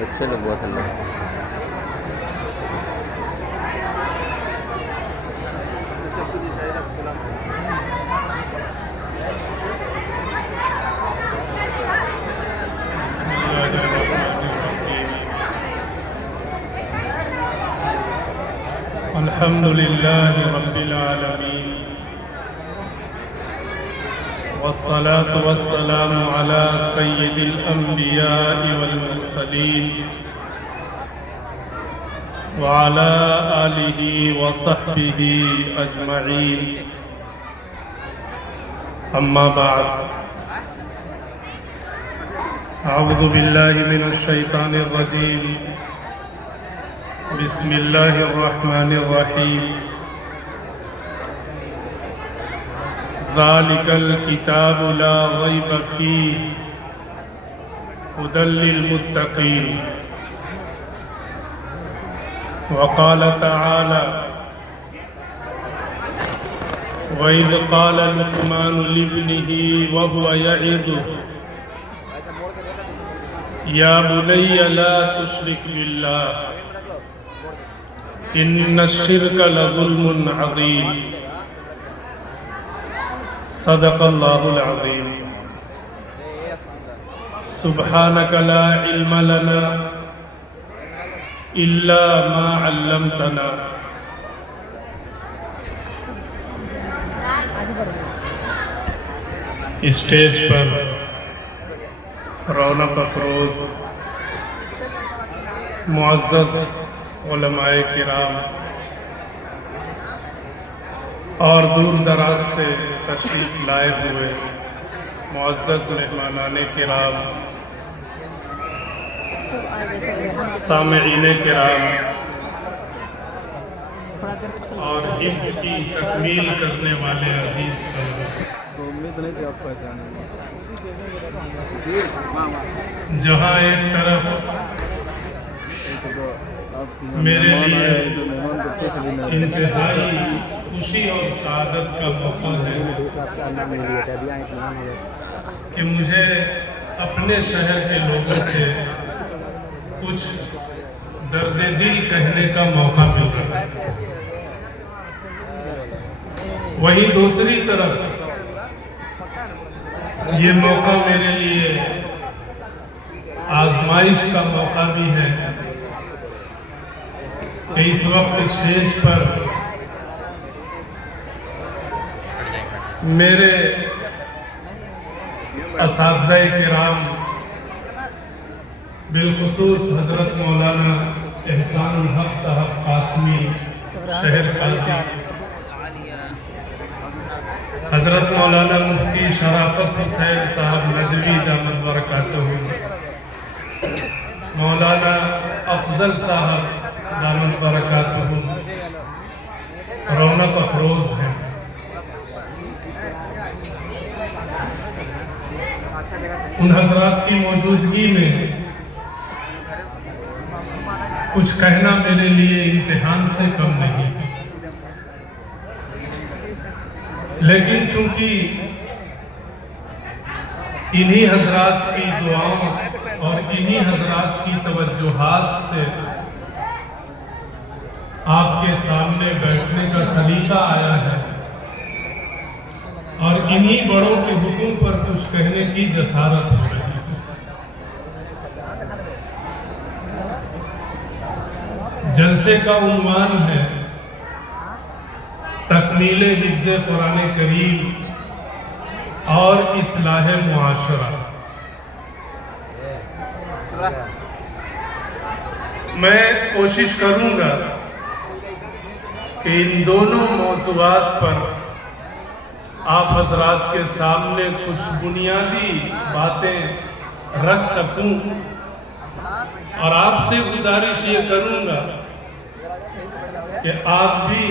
بچے لوگ بہت اللہ الحمد لله رب العالمين والصلاة والسلام على سيد الأنبياء والمرسلين وعلى آله وصحبه أجمعين أما بعد أعوذ بالله من الشيطان الرجيم بسم الله الرحمن الرحيم ذلك الكتاب لا ريب فيه هدى للمتقين وقال تعالى وإذ قال لقمان لابنه وهو يعظه يا بني لا تشرك بالله إن الشرك لظلم عظيم صدق الله العظيم سبحانك لا علم لنا إلا ما علمتنا اسٹیج پر رونق افروز معزز علماء کرام اور دور دراز سے تشریف لائے ہوئے معزز مہمانان کرام، سامعین کرام اور حفظ کی تکمیل کرنے والے عزیز جہاں ایک طرف میرے لیے انتہائی خوشی اور سعادت کا موقع ہے کہ مجھے اپنے شہر کے لوگوں سے کچھ درد دل کہنے کا موقع مل رہا ہے، وہیں دوسری طرف یہ موقع میرے لیے آزمائش کا موقع بھی ہے کہ اس وقت اسٹیج پر میرے اساتذہ کرام بالخصوص حضرت مولانا احسان الحق صاحب قاسمی شہر قاضی، حضرت مولانا مفتی شرافت حسین صاحب ندوی دامت برکاتہ، مولانا افضل صاحب دامت برکاتہ رونق افروز ہیں۔ ان حضرات کی موجودگی میں کچھ کہنا میرے لیے امتحان سے کم نہیں، لیکن چونکہ انہی حضرات کی دعاؤں اور انہی حضرات کی توجہات سے آپ کے سامنے بیٹھنے کا سلیقہ آیا ہے اور انہی بڑوں کے حکم پر کچھ کہنے کی جسارت ہو رہی ہے۔ جلسے کا عنوان ہے تکمیل حفظ قرآن کریم اور اصلاح معاشرہ۔ میں کوشش کروں گا کہ ان دونوں موضوعات پر آپ حضرات کے سامنے کچھ بنیادی باتیں رکھ سکوں، اور آپ سے گزارش یہ کروں گا کہ آپ بھی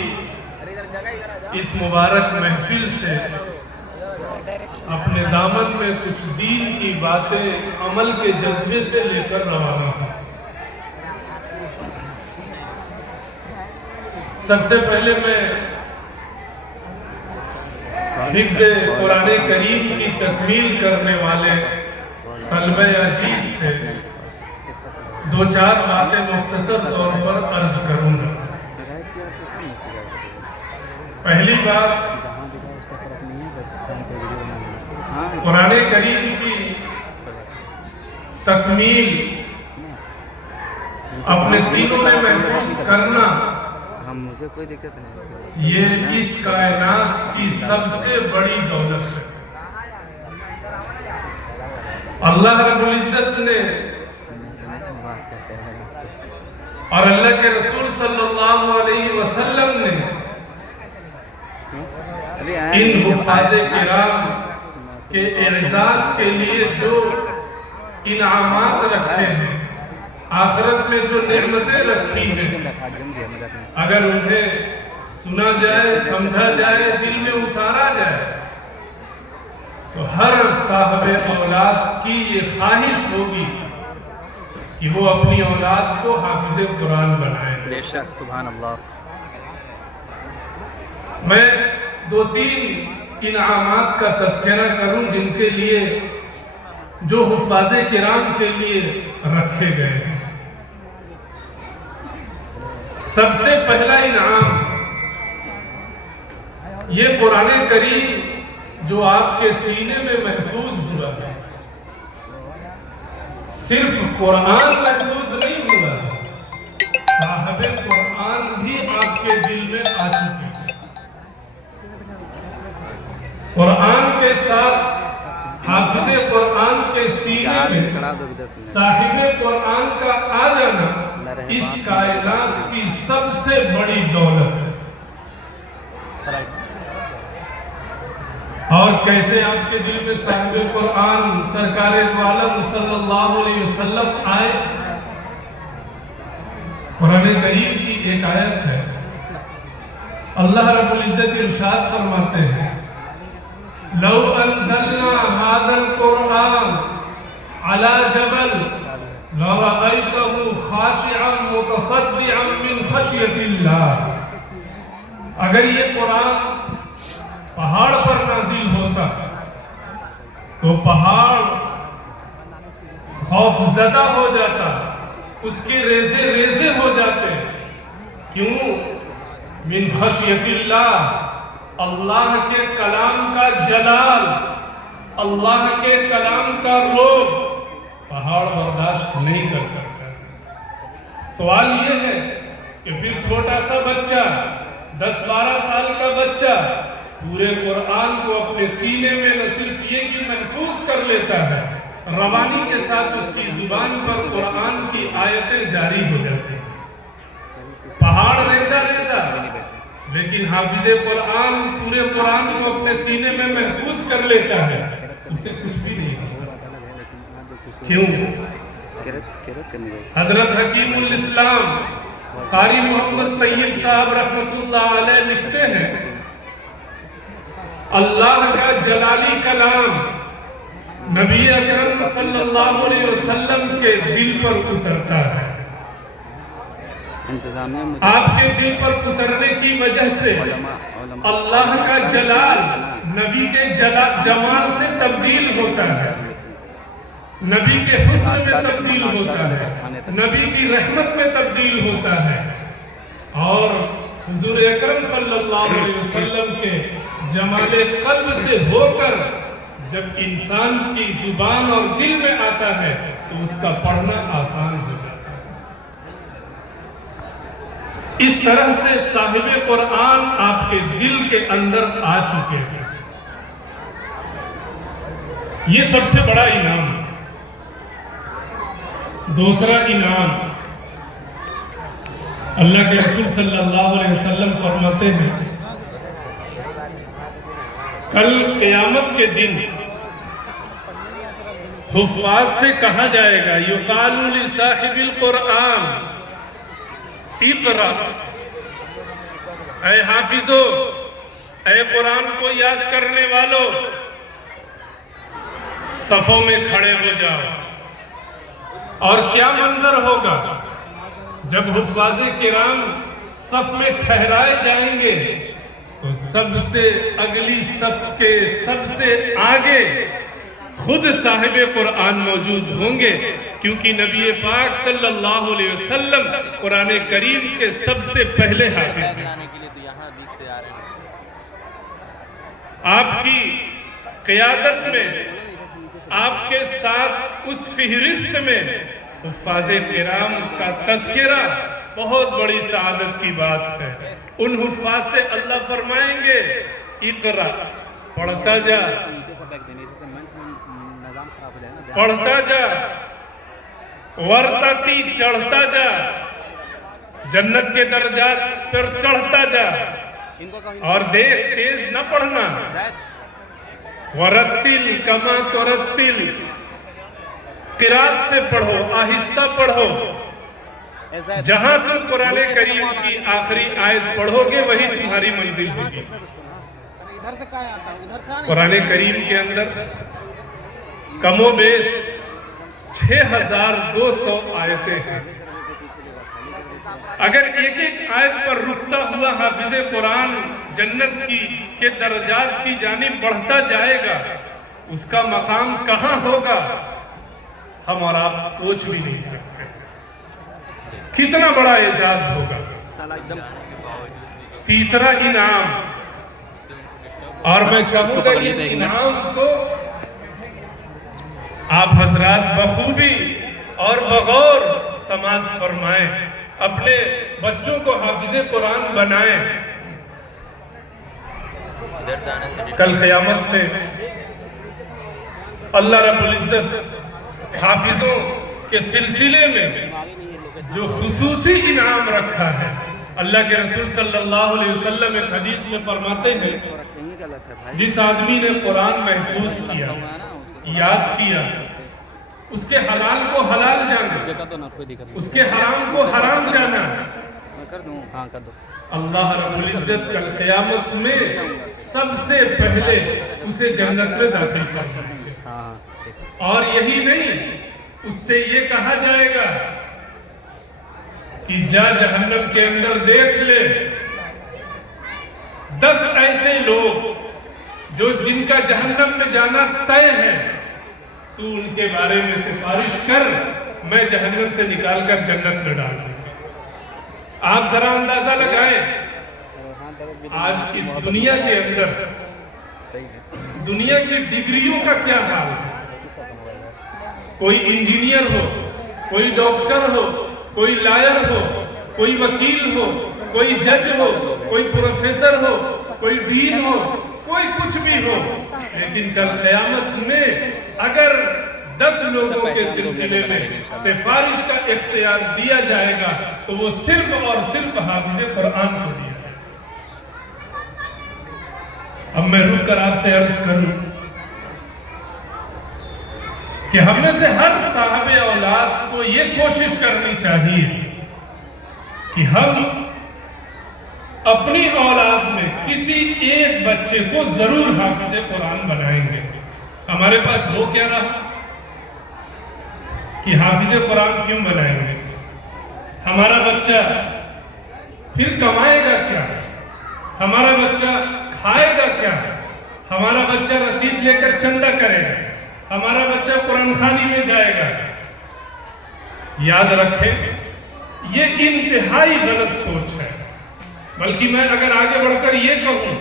اس مبارک محفل سے اپنے دامن میں کچھ دین کی باتیں عمل کے جذبے سے لے کر روانہ ہوں۔ سب سے پہلے میں حفظ قرآن کریم کی تکمیل کرنے والے طلبہ عزیز سے دو چار باتیں مختصر طور پر عرض کروں گا۔ پہلی بات، قرآن کریم کی تکمیل اپنے سینوں میں محفوظ کرنا، مجھے کوئی دقت نہیں، یہ اس کائنات کی سب سے بڑی دولت ہے۔ اللہ رب العزت نے اور اللہ کے رسول صلی اللہ علیہ وسلم نے ان حفاظ کرام کے اعزاز کے لیے جو انعامات رکھے ہیں، آخرت میں جو نعمتیں رکھی ہیں، اگر انہیں سنا جائے، سمجھا جائے، دل میں اتارا جائے تو ہر صاحب اولاد کی یہ خواہش ہوگی کہ وہ اپنی اولاد کو حافظ قرآن بنائے۔ بے شک، سبحان اللہ۔ میں دو تین انعامات کا تذکرہ کروں جن کے لیے، جو حفاظ کرام کے لیے رکھے گئے ہیں۔ سب سے پہلا انعام، یہ قرآن کریم جو آپ کے سینے میں محفوظ ہوا ہے، صرف قرآن محفوظ نہیں ہوا، صاحب قرآن بھی آپ کے دل میں آ چکے ہیں۔ قرآن کے ساتھ حافظ قرآن کے سینے میں صاحب قرآن کا آ جانا اس کائنات کی سب سے بڑی دولت ہے۔ اور کیسے آپ کے دل میں صاحب قرآن سرکار عالم صلی اللہ علیہ وسلم آئے؟ قرآن کریم کی ایک آیت ہے، اللہ رب العزت ارشاد فرماتے ہیں، لو انزلنا هذا القرآن على جبل لرأيته خاشعا متصدعا من خشية الله۔ اگر یہ قرآن پہاڑ پر نازل ہوتا تو پہاڑ خوف زدہ ہو جاتا، اس کے ریزے ریزے ہو جاتے۔ کیوں؟ من خشیت اللہ، اللہ کے کلام کا جلال، اللہ کے کلام کا روب پہاڑ برداشت نہیں کر سکتا۔ سوال یہ ہے کہ پھر چھوٹا سا بچہ، 10-12 سال کا بچہ پورے قرآن کو اپنے سینے میں نہ صرف یہ کہ محفوظ کر لیتا ہے، روانی کے ساتھ اس کی زبان پر قرآن کی آیتیں جاری ہو جاتی ہیں۔ پہاڑ ریزہ ریزہ، لیکن حافظ قرآن پورے قرآن کو اپنے سینے میں محفوظ کر لیتا ہے، اسے کچھ بھی نہیں ہوتا۔ کیوں؟ حضرت حکیم الاسلام قاری محمد طیب صاحب رحمت اللہ علیہ لکھتے ہیں، اللہ کا جلالی کلام نبی اکرم صلی اللہ علیہ وسلم کے دل پر اترتا ہے۔ آپ کے دل پر اترنے کی وجہ سے اللہ کا جلال نبی کے جمال سے تبدیل ہوتا ہے، نبی کے حسن میں تبدیل ہوتا ہے، نبی کی رحمت میں تبدیل ہوتا ہے، اور حضور اکرم صلی اللہ علیہ وسلم کے جمال قلب سے ہو کر جب انسان کی زبان اور دل میں آتا ہے تو اس کا پڑھنا آسان ہو جاتا ہے۔ اس طرح سے صاحب قرآن آپ کے دل کے اندر آ چکے ہیں۔ یہ سب سے بڑا انعام ہے۔ دوسرا انعام، اللہ کے رسول صلی اللہ علیہ وسلم فرماتے ہیں، کل قیامت کے دن حفاظ سے کہا جائے گا، یقال لصاحب القرآن اقرا، اے حافظو، اے قرآن کو یاد کرنے والوں، صفوں میں کھڑے ہو جاؤ۔ اور کیا منظر ہوگا جب حفاظ کرام صف میں ٹھہرائے جائیں گے تو سب سے اگلی صف کے سب سے آگے خود صاحب قرآن موجود ہوں گے، کیونکہ نبی پاک صلی اللہ علیہ وسلم قرآن کریم کے سب سے پہلے حافظ ہیں۔ آپ کی قیادت میں، آپ کے ساتھ اس فہرست میں حفاظ کرام کا تذکرہ بہت بڑی سعادت کی بات ہے۔ ان حفاظ سے اللہ فرمائیں گے اقرا، پڑھتا جا، پڑھتا جا، ورتقی، چڑھتا جا، جنت کے درجات پر چڑھتا جا، اور دیکھ تیز نہ پڑھنا، ورتل کما ترتل، قرات سے پڑھو، آہستہ پڑھو۔ جہاں تم قرآن کریم کی آخری آیت پڑھو گے وہی تمہاری منزل ہوگی۔ قرآن کریم کے اندر کم و بیش 6200 آیتیں ہیں۔ اگر ایک ایک آیت پر رکتا ہوا حافظ قرآن جنت کے درجات کی جانب بڑھتا جائے گا، اس کا مقام کہاں ہوگا ہم اور آپ سوچ بھی نہیں سکتے۔ کتنا بڑا اعزاز ہوگا۔ تیسرا انعام، اور میں چاہوں گا اس انعام کو آپ حضرات بخوبی اور بغور سماعت فرمائیں، اپنے بچوں کو حافظ قرآن بنائیں۔ کل قیامت میں اللہ رب العزت حافظوں کے سلسلے میں جو خصوصی انعام رکھا ہے، اللہ کے رسول صلی اللہ علیہ وسلم ایک حدیث میں فرماتے ہیں جس آدمی نے قرآن محفوظ کیا، یاد کیا، اس کے حلال کو حلال جانا، اس کے حرام کو حرام جانا، اللہ رب العزت کل قیامت میں سب سے پہلے اسے جنت میں داخل کرنا۔ اور یہی نہیں، اس سے یہ کہا جائے گا کہ جا جہنم کے اندر دیکھ لے 10 ایسے لوگ جو جن کا جہنم میں جانا طے ہے، تو ان کے بارے میں سفارش کر، میں جہنم سے نکال کر جنت میں ڈال دوں۔ آپ ذرا اندازہ لگائیں، آج اس دنیا کے اندر دنیا کی ڈگریوں کا کیا حال ہے۔ کوئی انجینئر ہو، کوئی ڈاکٹر ہو، کوئی لائر ہو، کوئی وکیل ہو، کوئی جج ہو، کوئی پروفیسر ہو، کوئی ڈین ہو، کوئی کچھ بھی ہو، لیکن کل قیامت میں اگر 10 لوگوں کے سلسلے میں سفارش کا اختیار دیا جائے گا تو وہ صرف اور صرف حافظ قرآن کو دیا جائے گا۔ اب میں رک کر آپ سے عرض کروں کہ ہم میں سے ہر صاحب اولاد کو یہ کوشش کرنی چاہیے کہ ہم اپنی اولاد میں کسی ایک بچے کو ضرور حافظ قرآن بنائیں گے۔ ہمارے پاس ہو کیا رہا کہ حافظ قرآن کیوں بنائیں گے؟ ہمارا بچہ پھر کمائے گا کیا؟ ہمارا بچہ کھائے گا کیا؟ ہمارا بچہ رسید لے کر چندہ کرے گا، ہمارا بچہ قرآن خوانی میں جائے گا۔ یاد رکھیں، یہ انتہائی غلط سوچ ہے۔ بلکہ میں اگر آگے بڑھ کر یہ کہوں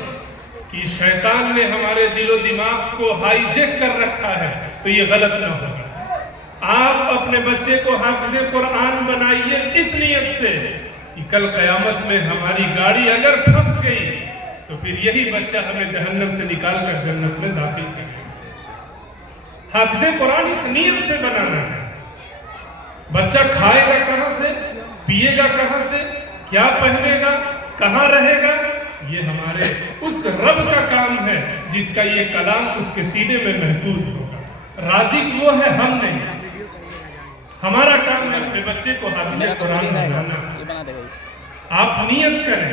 کہ شیطان نے ہمارے دل و دماغ کو ہائی جیک کر رکھا ہے تو یہ غلط نہ ہوگا۔ آپ اپنے بچے کو حافظ قرآن بنائیے اس نیت سے کہ کل قیامت میں ہماری گاڑی اگر پھنس گئی تو پھر یہی بچہ ہمیں جہنم سے نکال کر جنت میں داخل کرے گا۔ حافظ قرآن اس نیت سے بنانا ہے۔ بچہ کھائے گا کہاں سے، پیے گا کہاں سے، کیا پہنے گا، کہاں رہے گا، یہ ہمارے اس رب کا کام ہے جس کا یہ کلام اس کے سینے میں محفوظ ہوگا۔ رازق وہ ہے، ہم نہیں۔ ہمارا کام ہے اپنے بچے کو حافظ قرآن بنانا۔ آپ نیت کریں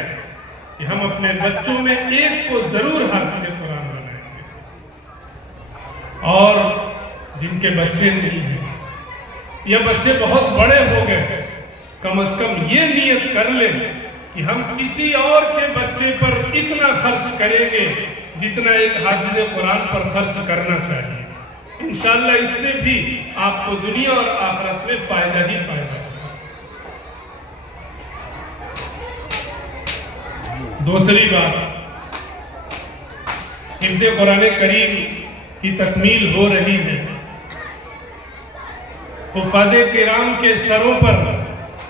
کہ ہم اپنے بچوں میں ایک کو ضرور حافظ قرآن بنائیں گے، اور جن کے بچے نہیں ہیں یا بچے بہت بڑے ہو گئے، کم از کم یہ نیت کر لیں کہ ہم کسی اور کے بچے پر اتنا خرچ کریں گے جتنا ایک حافظ قرآن پر خرچ کرنا چاہیے۔ انشاءاللہ اس سے بھی آپ کو دنیا اور آخرت میں فائدہ ہی فائدہ ہوگا۔ دوسری بات، حفظ قرآن کریم کی تکمیل ہو رہی ہے، حفاظ کرام کے سروں پر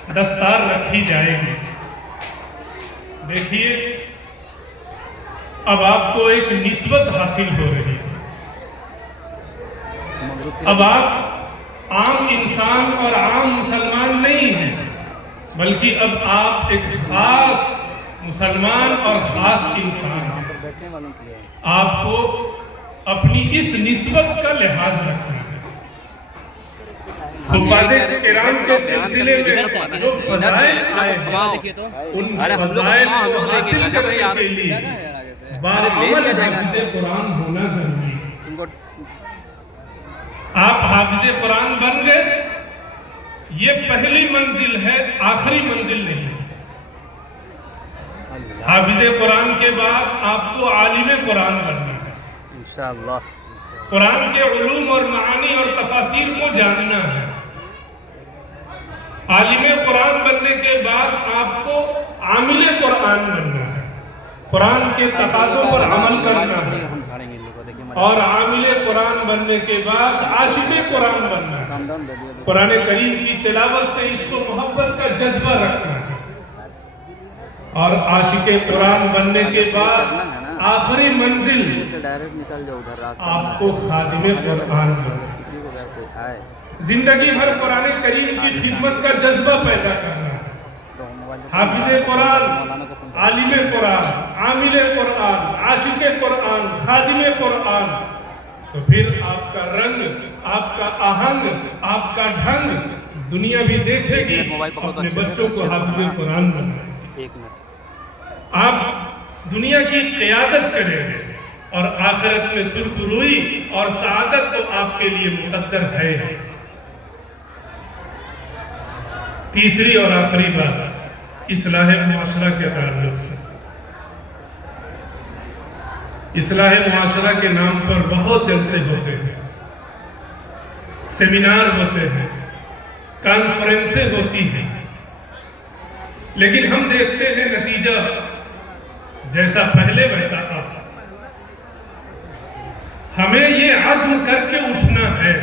دستار رکھی جائے گی۔ دیکھیے اب آپ کو ایک نسبت حاصل ہو رہی ہے، اب آپ عام انسان اور عام مسلمان نہیں ہیں، بلکہ اب آپ ایک خاص مسلمان اور خاص انسان ہیں۔ آپ کو اپنی اس نسبت کا لحاظ رکھنا ہے۔ حفاظ کرام کے سلسلے میں جو فضائل آئے ہیں، ان فضائل کو حاصل کرنے کے لیے باعمل حافظ قرآن ہونا ضروری ہے۔ آپ حافظ قرآن بن گئے، یہ پہلی منزل ہے، آخری منزل نہیں۔ حافظ قرآن کے بعد آپ کو عالم قرآن بننا ہے، انشاءاللہ قرآن کے علوم اور معانی اور تفاسیر کو جاننا ہے۔ عالم قرآن بننے کے بعد آپ کو عامل قرآن بننا ہے، قرآن کے تقاضوں پر عمل کرنا ہے، اور عامل قرآن بننے کے بعد عاشق قرآن بننا ہے، قرآن کریم کی تلاوت سے اس کو محبت کا جذبہ رکھنا ہے، اور عاشق قرآن بننے کے بعد آخری منزل آپ کو خادم قرآن بننا ہے، زندگی بھر قرآن کریم کی خدمت کا جذبہ پیدا کرنا ہے۔ حافظ قرآن، عالم قرآن، عامل قرآن، عاشق قرآن، خادم قرآن، تو پھر آپ کا رنگ، آپ کا آہنگ، آپ کا ڈھنگ دنیا بھی دیکھے گی، اپنے بچوں کو حافظ قرآن بنائیں۔ آپ دنیا کی قیادت کریں گے، اور آخرت میں سرخ روئی اور سعادت تو آپ کے لیے مقدر ہے۔ تیسری اور آخری بات، اصلاح معاشرہ کے تعلق سے۔ اصلاح معاشرہ کے نام پر بہت جلسے ہوتے ہیں، سیمینار ہوتے ہیں، کانفرنسیں ہوتی ہیں، لیکن ہم دیکھتے ہیں نتیجہ جیسا پہلے ویسا اب۔ ہمیں یہ عزم کر کے اٹھنا ہے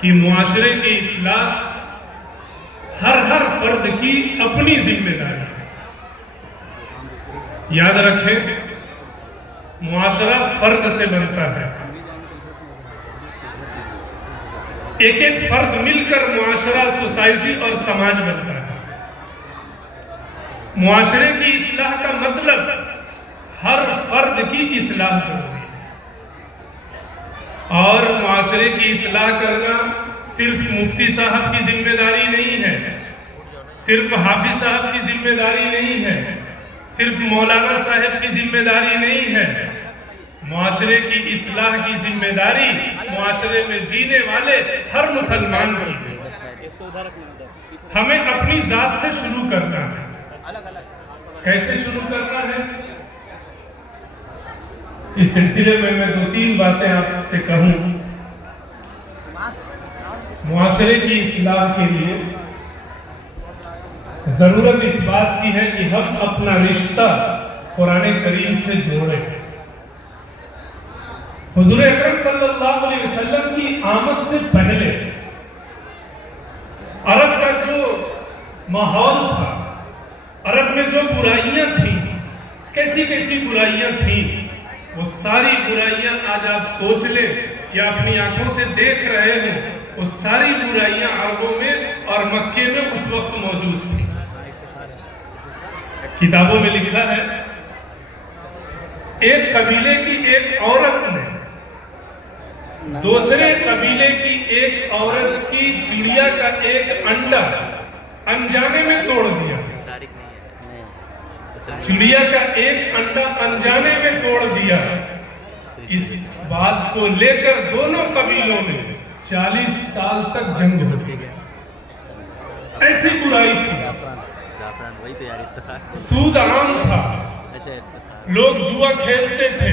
کہ معاشرے کی اصلاح ہر فرد کی اپنی ذمہ داری ہے۔ یاد رکھیں، معاشرہ فرد سے بنتا ہے، ایک ایک فرد مل کر معاشرہ، سوسائٹی اور سماج بنتا ہے۔ معاشرے کی اصلاح کا مطلب ہر فرد کی اصلاح کرنا، اور معاشرے کی اصلاح کرنا صرف مفتی صاحب کی ذمہ داری نہیں ہے، صرف حافظ صاحب کی ذمہ داری نہیں ہے، صرف مولانا صاحب کی ذمہ داری نہیں ہے۔ معاشرے کی اصلاح کی ذمہ داری معاشرے میں جینے والے ہر مسلمان کی ہے۔ ہمیں اپنی ذات سے شروع کرنا ہے۔ کیسے شروع کرنا ہے؟ اس سلسلے میں 2-3 باتیں آپ سے کہوں۔ معاشرے کی اصلاح کے لیے ضرورت اس بات کی ہے کہ ہم اپنا رشتہ قرآن کریم سے جوڑیں۔ حضور اکرم صلی اللہ علیہ وسلم کی آمد سے پہلے عرب کا جو ماحول تھا، عرب میں جو برائیاں تھیں، کیسی کیسی برائیاں تھیں، وہ ساری برائیاں آج آپ سوچ لیں یا اپنی آنکھوں سے دیکھ رہے ہیں، وہ ساری برائیاں عربوں میں اور مکے میں اس وقت موجود تھیں۔ کتابوں میں لکھا ہے، ایک قبیلے کی ایک عورت نے دوسرے قبیلے کی ایک عورت کی چڑیا کا ایک انڈا انجانے میں توڑ دیا۔ چڑیا کا ایک انڈا انجانے میں توڑ دیا۔ اس بات کو لے کر دونوں قبیلوں میں 40 سال تک جنگ ہوتی ہے۔ ایسی برائی تھی، سود عام تھا، لوگ جوا کھیلتے تھے،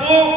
2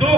2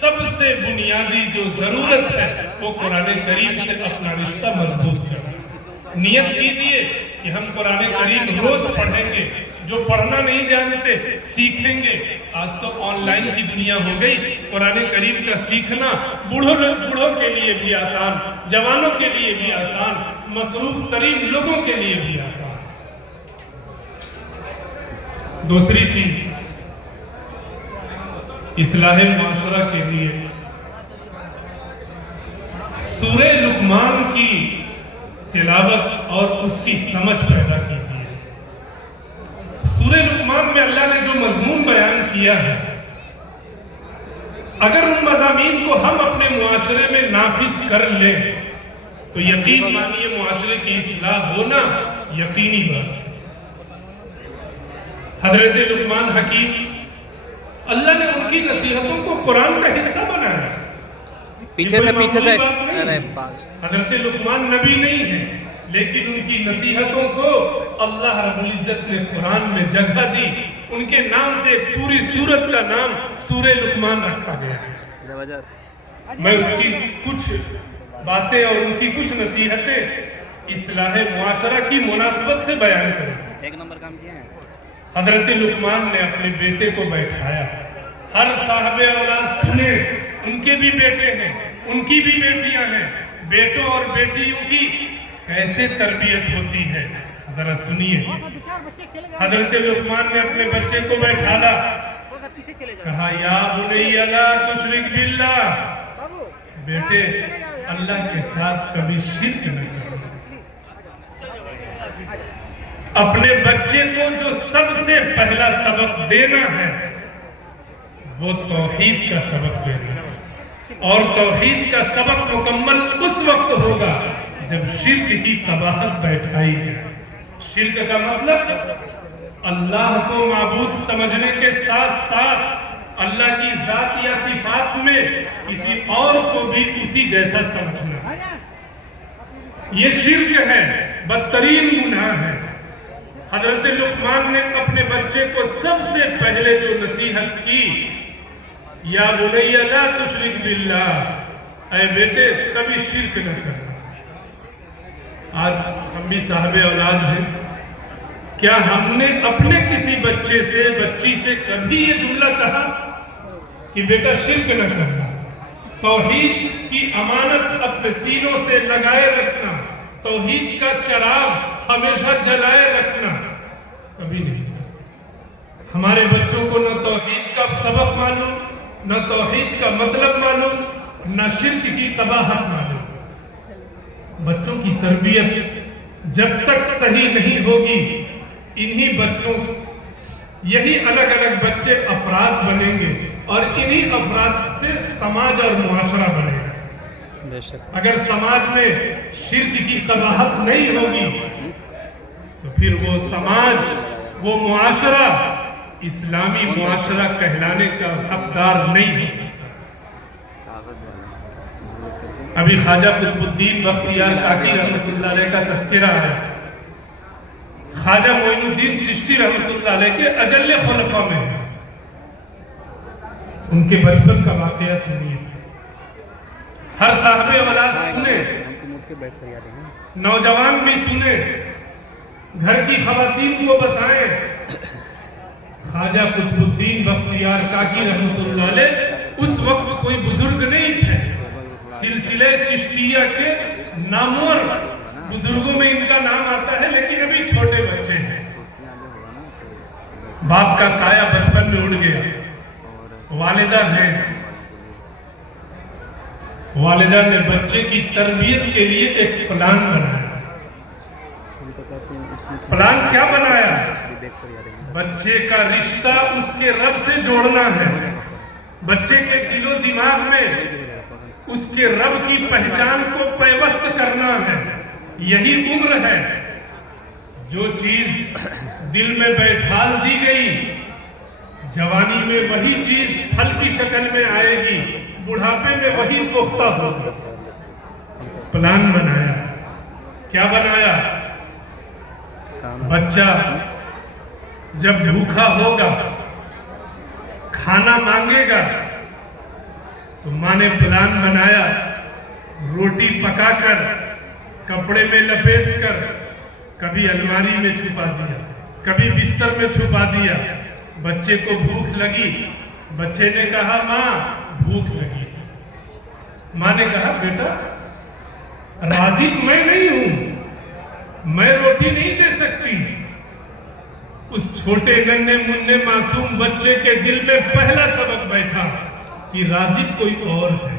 سب سے بنیادی جو ضرورت ہے وہ قرآن کریم سے اپنا رشتہ مضبوط کرنا۔ نیت کیجئے کہ ہم قرآن کریم روز پڑھیں گے، جو پڑھنا نہیں جانتے سیکھیں گے۔ آج تو آن لائن کی دنیا ہو گئی، قرآن کریم کا سیکھنا بوڑھوں کے لیے بھی آسان، جوانوں کے لیے بھی آسان، مصروف ترین لوگوں کے لیے بھی آسان۔ دوسری چیز، اصلاح معاشرہ کے لیے سورہ لقمان کی تلاوت اور اس کی سمجھ پیدا کیجیے۔ سورہ لقمان میں اللہ نے جو مضمون بیان کیا ہے، اگر ان مضامین کو ہم اپنے معاشرے میں نافذ کر لیں تو یقین مانیے معاشرے کی اصلاح ہونا یقینی بات ہے۔ حضرت لقمان حکیم، اللہ نے ان کی نصیحتوں کو قرآن کا حصہ بنایا۔ پیچھے سے ارے حضرت لقمان نبی نہیں ہے، لیکن ان کی نصیحتوں کو اللہ رب العزت نے قرآن میں جگہ دی۔ ان کے نام سے پوری سورت کا نام سورہ لقمان رکھا گیا ہے۔ میں اس کی کچھ باتیں اور ان کی کچھ نصیحتیں اصلاح معاشرہ کی مناسبت سے بیان کروں۔ ایک نمبر کام کیا ہے۔ حضرت لقمان نے اپنے بیٹے کو بیٹھایا۔ ہر صاحب اولاد سنے، ان کے بھی بیٹے ہیں، ان کی بھی بیٹیاں ہیں، بیٹوں اور بیٹیوں کی کیسے تربیت ہوتی ہے ذرا سنیے۔ حضرت لقمان نے اپنے بچے کو بیٹھالا، کہا یا بنی لا تشرک باللہ، بیٹے اللہ کے ساتھ کبھی شرک نہ کرو۔ اپنے بچے کو جو سب سے پہلا سبق دینا ہے وہ توحید کا سبق دینا ہے، اور توحید کا سبق مکمل اس وقت ہوگا جب شرک کی قباحت بیٹھائی جائے۔ شرک کا مطلب اللہ کو معبود سمجھنے کے ساتھ ساتھ اللہ کی ذات یا صفات میں کسی اور کو بھی اسی جیسا سمجھنا، یہ شرک ہے، بدترین گناہ ہے۔ حضرت لقمان نے اپنے بچے کو سب سے پہلے جو نصیحت کی، یا بنی لا تشرک باللہ، اے بیٹے کبھی شرک نہ کرنا۔ آج ہم بھی صاحب اولاد ہیں، کیا ہم نے اپنے کسی بچے سے بچی سے کبھی یہ جملہ کہا کہ بیٹا شرک نہ کرنا؟ توحید کی امانت اپنے سینوں سے لگائے رکھنا، توحید کا چراغ ہمیشہ جلائے رکھنا، کبھی نہیں۔ ہمارے بچوں کو نہ توحید کا سبق معلوم، نہ توحید کا مطلب معلوم، نہ شرک کی قباحت معلوم۔ بچوں کی تربیت جب تک صحیح نہیں ہوگی، انہی بچوں، یہی الگ الگ بچے افراد بنیں گے، اور انہی افراد سے سماج اور معاشرہ بنے گا۔ اگر سماج میں شرک کی قباحت نہیں ہوگی تو پھر وہ سماج، وہ معاشرہ اسلامی معاشرہ کہلانے کا حقدار نہیں ہو سکتا۔ ابھی خواجہ قطب الدین بختیار کاکی رحمۃ اللہ علیہ کا تذکرہ ہے۔ خواجہ معین الدین چشتی رحمۃ اللہ علیہ کے اجل خلفاء میں ہے۔ ان کے بچپن کا واقعہ سنیے۔ ہر صاحب اولاد سنے، نوجوان بھی سنے، گھر کی خواتین کو بتائیں۔ خواجہ قطب الدین بختیار کاکی رحمۃ اللہ علیہ اس وقت کوئی بزرگ نہیں تھے، سلسلہ چشتیہ کے نامور بزرگوں میں ان کا نام آتا ہے، لیکن ابھی چھوٹے بچے ہیں۔ باپ کا سایہ بچپن میں اڑ گیا، والدہ ہیں، والدہ نے بچے کی تربیت کے لیے ایک پلان بنایا۔ پلان کیا بنایا؟ بچے کا رشتہ اس کے رب سے جوڑنا ہے، بچے کے دل و دماغ میں اس کے رب کی پہچان کو پیوست کرنا ہے۔ یہی عمر ہے، جو چیز دل میں بیٹھال دی گئی، جوانی میں وہی چیز پھل کی شکل میں آئے گی، بڑھاپے میں وہی پختہ ہوگا۔ پلان بنایا، کیا بنایا؟ بچہ جب بھوکا ہوگا، کھانا مانگے گا، تو ماں نے پلان بنایا، روٹی پکا کر کپڑے میں لپیٹ کر کبھی الماری میں چھپا دیا، کبھی بستر میں چھپا دیا۔ بچے کو بھوک لگی، بچے نے کہا ماں بھوک لگی۔ ماں نے کہا بیٹا رازق میں نہیں ہوں، میں روٹی نہیں دے سکتی۔ اس چھوٹے ننھے منھے معصوم بچے کے دل میں پہلا سبق بیٹھا کہ رازق کوئی اور ہے۔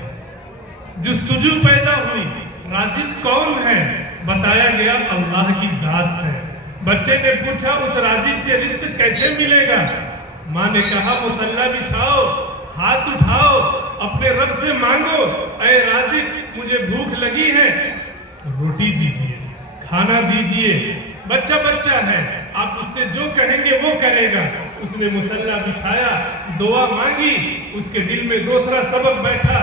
جستجو پیدا ہوئی، رازق کون ہے؟ بتایا گیا اللہ کی ذات ہے۔ بچے نے پوچھا اس رازق سے رزق کیسے ملے گا؟ ماں نے کہا مصلی بچھاؤ، ہاتھ اٹھاؤ، اپنے رب سے مانگو، اے رازق مجھے بھوک لگی ہے، روٹی دیجئے، کھانا دیجئے۔ بچہ بچہ ہے، آپ اس سے جو کہیں گے وہ کرے گا۔ اس نے مصلی بچھایا، دعا مانگی، اس کے دل میں دوسرا سبق بیٹھا،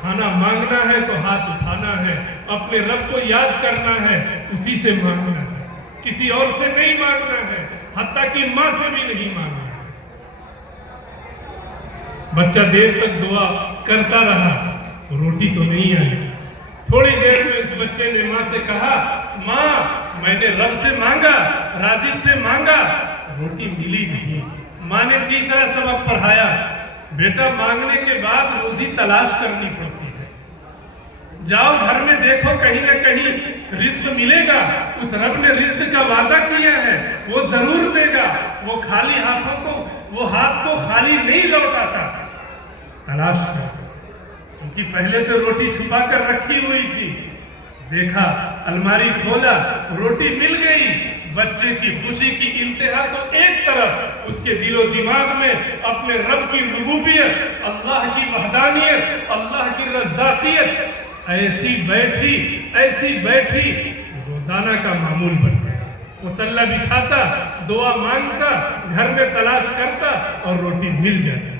کھانا مانگنا ہے تو ہاتھ اٹھانا ہے، اپنے رب کو یاد کرنا ہے، اسی سے مانگنا ہے، کسی اور سے نہیں مانگنا ہے، حتیٰ کہ ماں سے بھی نہیں مانگنا۔ بچہ دیر تک دعا کرتا رہا، روٹی تو نہیں آئی۔ تھوڑی دیر میں اس بچے نے ماں سے کہا ماں میں نے رب سے مانگا، رازق سے مانگا، روٹی ملی نہیں۔ ماں نے تیسرا سبق پڑھایا، بیٹا مانگنے کے بعد روزی تلاش کرنی پڑتی ہے، جاؤ گھر میں دیکھو کہیں نہ کہیں رزق ملے گا، اس رب نے رزق کا وعدہ کیا ہے، وہ ضرور دے گا، وہ خالی ہاتھوں کو، وہ ہاتھ کو خالی نہیں لوٹاتا، تلاش کر۔ ان کی پہلے سے روٹی چھپا کر رکھی ہوئی تھی، دیکھا الماری کھولا، روٹی مل گئی۔ بچے کی خوشی کی انتہا تو ایک طرف، اس کے دل و دماغ میں اپنے رب کی ربوبیت، اللہ کی وحدانیت، اللہ کی رزاقیت ایسی بیٹھی روزانہ کا معمول بن گیا۔ مصلی بچھاتا، دعا مانگتا، گھر میں تلاش کرتا اور روٹی مل جاتی۔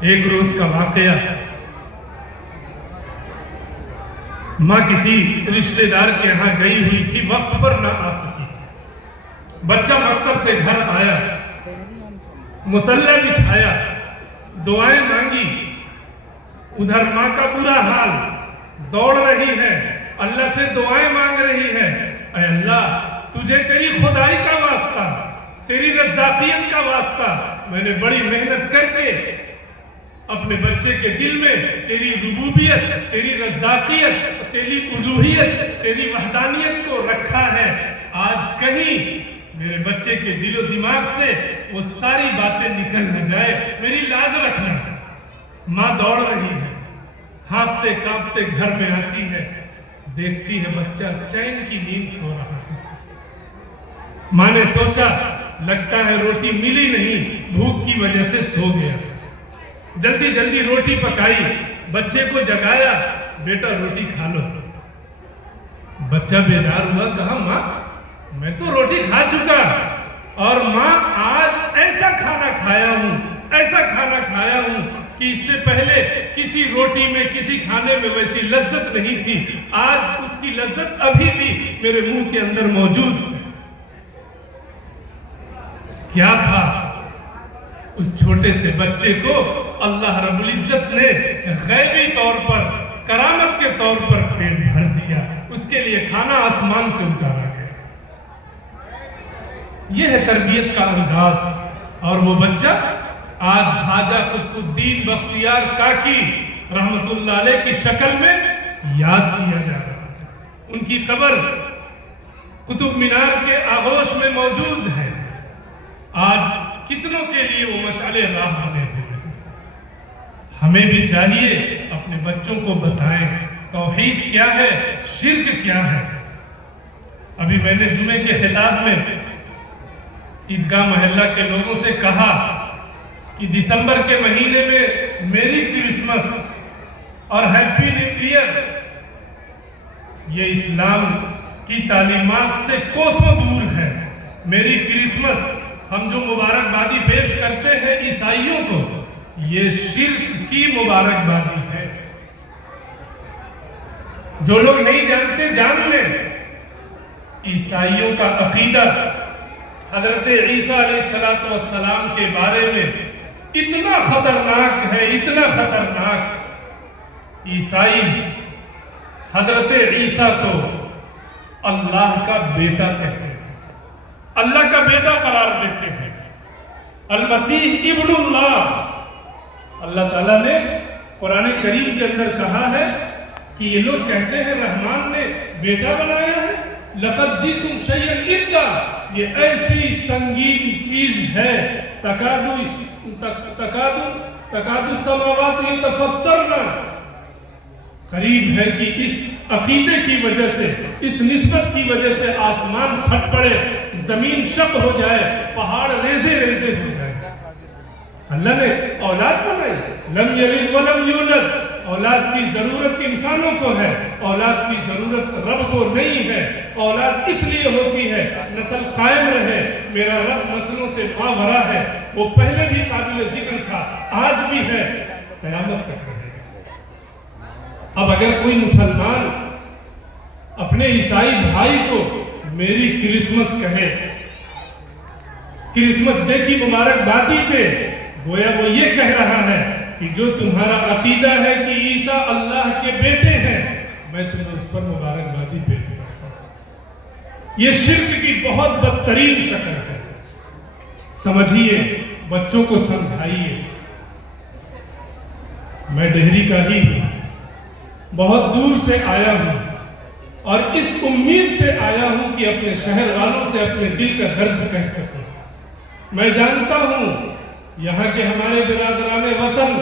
ایک روز کا واقعہ، ماں کسی رشتہ دار کے یہاں گئی ہوئی تھی، وقت پر نہ آ سکی۔ بچہ مکتب سے گھر آیا، مصلی بچھایا، دعائیں مانگی، ادھر ماں کا برا حال، دوڑ رہی ہے، اللہ سے دعائیں مانگ رہی ہے، اے اللہ تجھے تیری خدائی کا واسطہ، تیری رزاقیت کا واسطہ، میں نے بڑی محنت کر کے اپنے بچے کے دل میں تیری ربوبیت، تیری رزاقیت، تیری الوہیت، تیری وحدانیت کو رکھا ہے، آج کہیں میرے بچے کے دل و دماغ سے وہ ساری باتیں نکل نہ جائے، میری لاج رکھنا۔ ماں دوڑ رہی ہے، ہانپتے کانپتے گھر میں آتی ہے، دیکھتی ہے بچہ چین کی نیند سو رہا ہے۔ ماں نے سوچا لگتا ہے روٹی ملی نہیں، بھوک کی وجہ سے سو گیا۔ جلدی جلدی روٹی پکائی، بچے کو جگایا، بیٹا روٹی کھا لو۔ بچہ بیدار ہوا، کہا ماں میں تو روٹی کھا چکا، اور ماں آج ایسا کھانا کھایا ہوں کہ اس سے پہلے کسی روٹی میں، کسی کھانے میں ویسی لذت نہیں تھی، آج اس کی لذت ابھی بھی میرے منہ کے اندر موجود ہے۔ کیا تھا؟ اس چھوٹے سے بچے کو اللہ رب العزت نے غیبی طور پر، کرامت کے طور پر پیٹ بھر دیا، اس کے لیے کھانا آسمان سے اتارا گیا۔ یہ ہے تربیت کا انداز، اور وہ بچہ آج خواجہ قطب الدین بختیار کاکی رحمت اللہ علیہ کی شکل میں یاد کیا جا رہا ہے۔ ان کی قبر قطب مینار کے آغوش میں موجود ہے۔ آج کتنوں کے لیے وہ مشعل راہ بنے ہوئے ہیں۔ ہمیں بھی چاہیے اپنے بچوں کو بتائیں توحید کیا ہے، شرک کیا ہے۔ ابھی میں نے جمعے کے خطاب میں عیدگاہ محلہ کے لوگوں سے کہا کہ دسمبر کے مہینے میں میری کرسمس اور ہیپی نیو ایئر یہ اسلام کی تعلیمات سے کوسوں دور ہے۔ میری کرسمس ہم جو مبارکبادی پیش کرتے ہیں عیسائیوں کو، یہ شرک کی مبارکبادی ہے۔ جو لوگ نہیں جانتے جان لیں، عیسائیوں کا عقیدہ حضرت عیسیٰ علیہ السلام کے بارے میں اتنا خطرناک ہے، اتنا خطرناک. عیسائی حضرت عیسیٰ کو اللہ کا بیٹا کہتے ہیں، اللہ کا بیٹا قرار دیتے ہیں. المسیح ابن اللہ. اللہ تعالیٰ نے قرآن کریم کے اندر کہا ہے کہ یہ لوگ کہتے ہیں رحمان نے بیٹا بنایا ہے. لقد جئتم شیئا ادا. یہ ایسی سنگین چیز ہے، تکاد السماوات یتفطرن. قریب ہے کہ اس عقیدے کی وجہ سے، اس نسبت کی وجہ سے آسمان پھٹ پڑے، زمین شق ہو جائے، پہاڑ ریزے ریزے ہو جائے. اللہ نے اولاد بنائی. لم یلد ولم یولد. اولاد کی ضرورت انسانوں کو ہے، اولاد کی ضرورت رب کو نہیں ہے. اولاد اس لیے ہوتی ہے نسل قائم رہے. میرا رب نسلوں سے ماورا ہے. وہ پہلے بھی قابل ذکر تھا، آج بھی ہے، قیامت تک رہے. اب اگر کوئی مسلمان اپنے عیسائی بھائی کو میری کرسمس کہے، کرسمس ڈے کی مبارکبادی پہ، گویا وہ یہ کہہ رہا ہے کہ جو تمہارا عقیدہ ہے کہ عیسیٰ اللہ کے بیٹے ہیں، میں تمہیں اس پر مبارکبادی پیش کرتا ہوں. یہ شرک کی بہت بدترین شکل ہے. سمجھیے، بچوں کو سمجھائیے. میں ڈہری کا ہی ہوں، بہت دور سے آیا ہوں، اور اس امید سے آیا ہوں کہ اپنے شہر والوں سے اپنے دل کا درد کہہ سکوں. میں جانتا ہوں یہاں کے ہمارے برادران وطن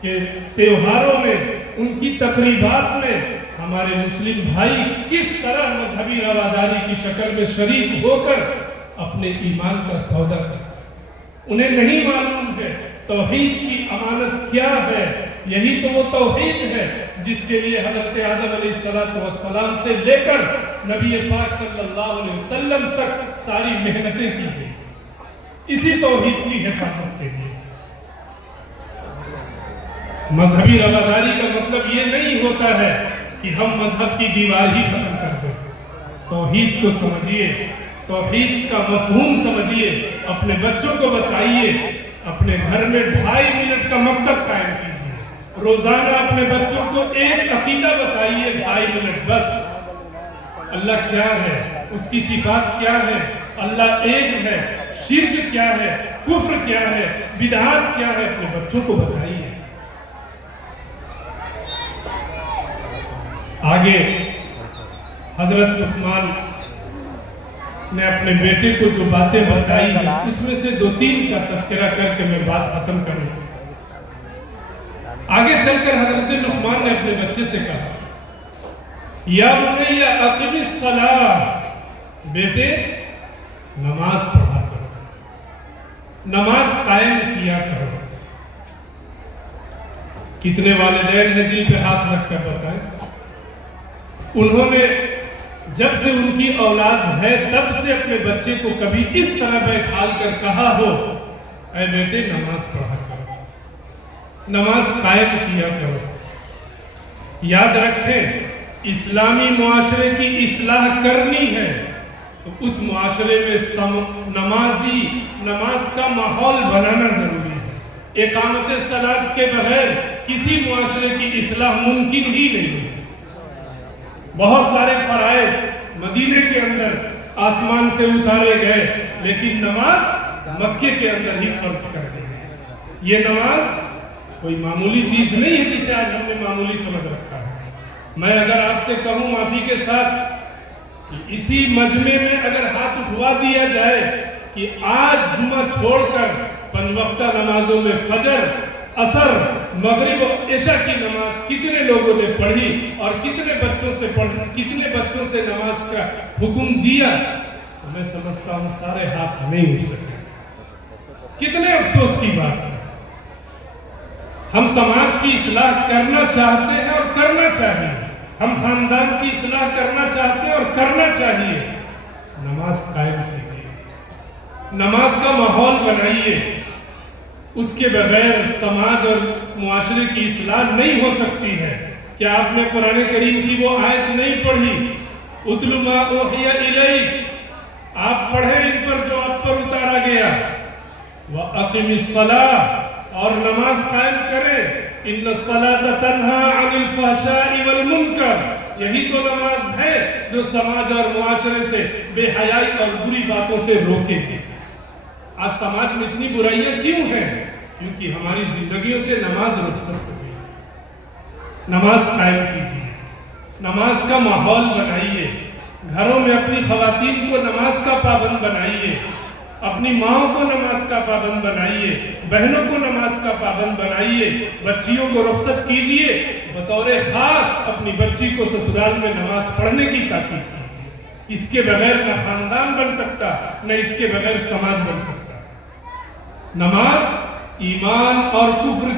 کے تہواروں میں، ان کی تقریبات میں ہمارے مسلم بھائی کس طرح مذہبی رواداری کی شکل میں شریک ہو کر اپنے ایمان کا سودا کرتے ہیں. انہیں نہیں معلوم ہے توحید کی امانت کیا ہے. یہی تو وہ توحید ہے جس کے لیے حضرت آدم علیہ السلام سے لے کر نبی پاک صلی اللہ علیہ وسلم تک ساری محنتیں کی گئی. اسی توحید کی حفاظت کے لیے. مذہبی رواداری کا مطلب یہ نہیں ہوتا ہے کہ ہم مذہب کی دیوار ہی ختم کر دیں. توحید کو سمجھیے، توحید کا مفہوم سمجھیے، اپنے بچوں کو بتائیے. اپنے گھر میں 2.5 منٹ کا مکتب قائم کیجیے. روزانہ اپنے بچوں کو ایک عقیدہ بتائیے، 2.5 منٹ بس. اللہ کیا ہے، اس کی صفات کیا ہے، اللہ ایک ہے، شرک کیا ہے، کفر کیا ہے، بدعات کیا ہے، اپنے بچوں کو بتائیے. آگے حضرت لقمان نے اپنے بیٹے کو جو باتیں بتائی ہیں، اس میں سے 2-3 کا تذکرہ کر کے میں بات ختم کروں. آگے چل کر حضرت لقمان نے اپنے بچے سے کہا، یا بنی اقم الصلاۃ. بیٹے، نماز پڑھا کرو، نماز قائم کیا کرو. کتنے والدین ہیں دل پہ ہاتھ رکھ کر بتائیں، انہوں نے جب سے ان کی اولاد ہے تب سے اپنے بچے کو کبھی اس طرح بیٹھال کر کہا ہو، اے بیٹے نماز پڑھا کرو، نماز قائم کیا کرو. یاد رکھیں، اسلامی معاشرے کی اصلاح کرنی ہے تو اس معاشرے میں نماز کا ماحول بنانا ضروری ہے. اقامت صلاۃ کے بغیر کسی معاشرے کی اصلاح ممکن ہی نہیں ہے. بہت سارے فرائض مدینے کے اندر آسمان سے اتارے گئے، لیکن نماز مکے کے اندر ہی فرض کر دی گئی. یہ نماز کوئی معمولی چیز نہیں ہے جسے آج ہم نے معمولی سمجھ رکھا ہے. میں اگر آپ سے کہوں معافی کے ساتھ کہ اسی مجمع میں اگر ہاتھ اٹھوا دیا جائے کہ آج جمعہ چھوڑ کر 5 وقتہ نمازوں میں فجر، عصر، مغرب اور عشاء کی نماز کتنے لوگوں نے پڑھی اور کتنے بچوں سے نماز کا حکم دیا، میں سمجھتا ہوں سارے ہاتھ نہیں اٹھ سکتے. کتنے افسوس کی بات ہے. ہم سماج کی اصلاح کرنا چاہتے ہیں اور کرنا چاہیے، ہم خاندان کی اصلاح کرنا چاہتے ہیں اور کرنا چاہیے. نماز قائم کیجیے، نماز کا ماحول بنائیے. اس کے بغیر سماج اور معاشرے کی اصلاح نہیں ہو سکتی ہے. کیا آپ نے قرآن کریم کی وہ آیت نہیں پڑھی، اتل ما اوحی الیک؟ آپ پڑھیں ان پر جو آپ پر اتارا گیا. وَأَقِمِ الصَّلَاةَ اور نماز قائم کرے. إِنَّ الصَّلَاةَ تَنْهَا عَنِ الْفَحْشَاءِ وَالْمُنْكَرِ. یہی تو نماز ہے جو سماج اور معاشرے سے بے حیائی اور بری باتوں سے روکے گی. آج سماج میں اتنی برائیاں کیوں ہیں؟ کیونکہ ہماری زندگیوں سے نماز رخصت ہو گئی. نماز قائم کیجیے، نماز کا ماحول بنائیے، گھروں میں اپنی خواتین کو نماز کا پابند بنائیے، اپنی ماؤں کو نماز کا پابند بنائیے، بہنوں کو نماز کا پابند بنائیے، بچیوں کو رخصت کیجیے. بطور خاص اپنی بچی کو سسرال میں نماز پڑھنے کی تاکید کیجیے. اس کے بغیر نہ خاندان بن سکتا، نہ اس کے بغیر سماج بن سکتا. نماز ایمان اور کفر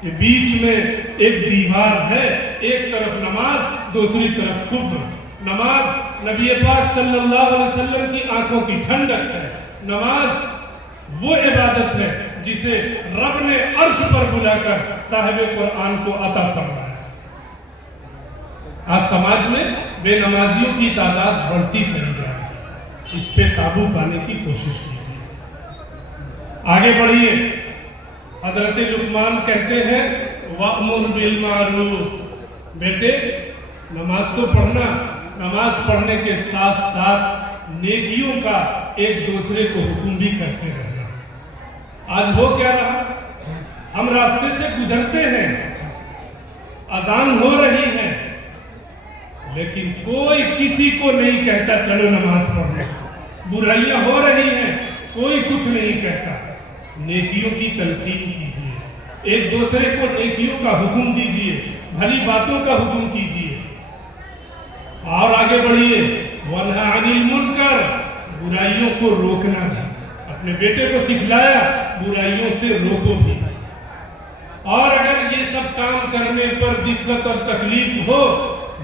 کے بیچ میں ایک دیوار ہے. ایک طرف نماز، دوسری طرف کفر. نماز نبی پاک صلی اللہ علیہ وسلم کی آنکھوں کی ٹھنڈک ہے. نماز وہ عبادت ہے جسے رب نے عرش پر بلا کر صاحب قرآن کو عطا فرمایا. آج سماج میں بے نمازیوں کی تعداد بڑھتی چلی جا رہی ہے. اس پہ قابو پانے کی کوشش کیجیے. آگے بڑھیے. حضرت لقمان کہتے ہیں وَأْمُرْ بِالْمَعْرُوفِ. بیٹے نماز تو پڑھنا، نماز پڑھنے کے ساتھ ساتھ نیکیوں کا ایک دوسرے کو حکم بھی کرتے رہنا. آج ہو کیا رہا؟ ہم راستے سے گزرتے ہیں، اذان ہو رہی ہے، لیکن کوئی کسی کو نہیں کہتا چلو نماز پڑھو. برائیاں ہو رہی ہیں، کوئی کچھ نہیں کہتا. نیکیوں کی تلقین کیجیے، ایک دوسرے کو نیکیوں کا حکم دیجیے، بھلی باتوں کا حکم کیجیے. اور آگے بڑھیے. وَنْهَا عَنِ الْمُنْكَرِ. برائیوں کو روکنا بھی. اپنے بیٹے کو سکھلایا برائیوں سے روکو بھی. اور اگر یہ سب کام کرنے پر دقت اور تکلیف ہو،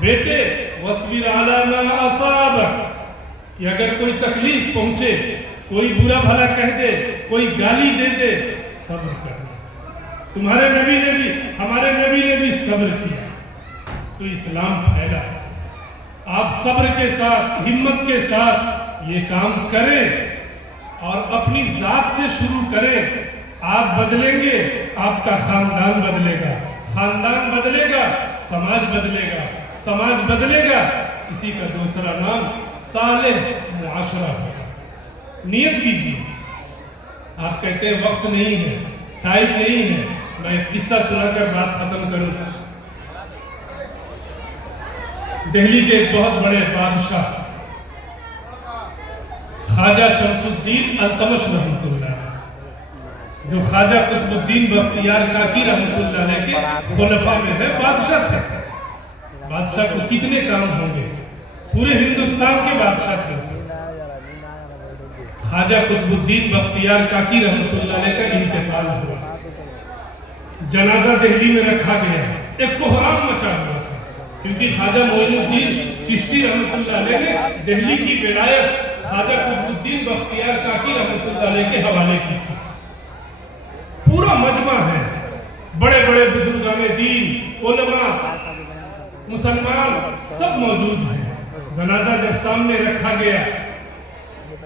بیٹے وَاصْبِرْ عَلَى مَا أَصَابَكَ. کہ اگر کوئی تکلیف پہنچے، کوئی برا بھلا کہہ دے، کوئی گالی دے دے، صبر کرنا. تمہارے نبی نے بھی، ہمارے نبی نے بھی صبر کیا تو اسلام پھیلا. آپ صبر کے ساتھ، ہمت کے ساتھ یہ کام کریں اور اپنی ذات سے شروع کریں. آپ بدلیں گے، آپ کا خاندان بدلے گا، خاندان بدلے گا، سماج بدلے گا، سماج بدلے گا. اسی کا دوسرا نام صالح معاشرہ ہوگا. نیت کیجیے. آپ کہتے ہیں وقت نہیں ہے، ٹائم نہیں ہے. میں ایک قصہ سنا کر بات ختم کروں. دہلی کے ایک بہت بڑے بادشاہ خواجہ شمس الدین التمش رحمۃ اللہ علیہ، جو خواجہ قطب الدین بختیار کاکی رحمۃ اللہ علیہ کے خلفاء میں ہے، بادشاہ تھے. بادشاہ کو کتنے کام ہوں گے، پورے ہندوستان کے بادشاہ تھے. خواجہ قطب الدین بختیار کاکی رحمۃ اللہ علیہ کا انتقال ہوا. جنازہ دہلی میں رکھا گیا. ایک کوہرام مچا ہوا تھا کیونکہ خواجہ معین الدین چشتی رحمۃ اللہ علیہ نے دہلی کی ولایت خواجہ قطب الدین بختیار کاکی رحمۃ اللہ علیہ کے حوالے کی تھی. پورا مجمع ہے، بڑے بڑے بزرگان دین، علماء، مسلمان سب موجود ہیں. جنازہ جب سامنے رکھا گیا،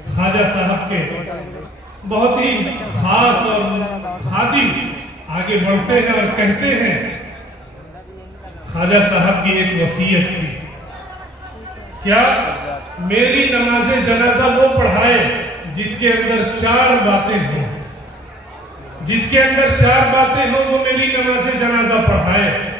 خواجہ صاحب کے بہت ہی خاص اور خادم آگے بڑھتے ہیں اور کہتے ہیں. خواجہ صاحب کی ایک وصیت تھی. کیا؟ میری نماز جنازہ وہ پڑھائے جس کے اندر 4 باتیں ہوں. جس کے اندر 4 باتیں ہوں وہ میری نماز جنازہ پڑھائے.